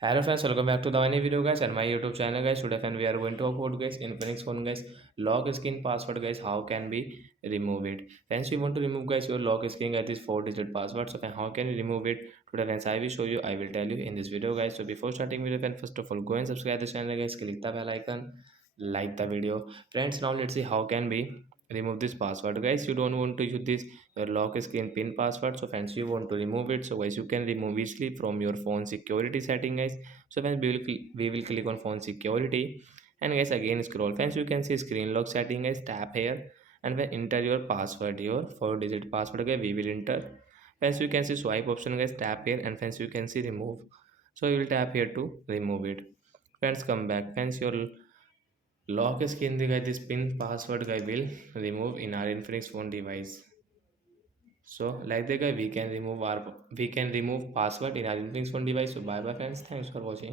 Hello friends, welcome back to the new video guys and my YouTube channel guys. Today friend we are going to talk about guys infinix phone guys lock screen password guys, how can we remove it. Friends, we want to remove guys your lock screen guys this 4-digit password. So friend, how can we remove it? Today friends, I will show you, I will tell you in this video guys. So before starting video friend, first of all go and subscribe the channel guys, click the bell icon, like the video. Friends, now let's see how can we remove this password guys. You don't want to use this your lock screen pin password. So friends, you want to remove it, so guys you can remove easily from your phone security setting guys. So friends, we will click on phone security, and guys again scroll. Friends, you can see screen lock setting guys, tap here, and when enter your password, your 4-digit password guys, we will enter. Friends, you can see swipe option guys, tap here, and friends you can see remove. So you will tap here to remove it. Friends, come back. Friends, your lock screen guys this pin password guy will remove in our infinix phone device. So like the guy we can remove password in our infinix phone device. So bye bye friends, thanks for watching.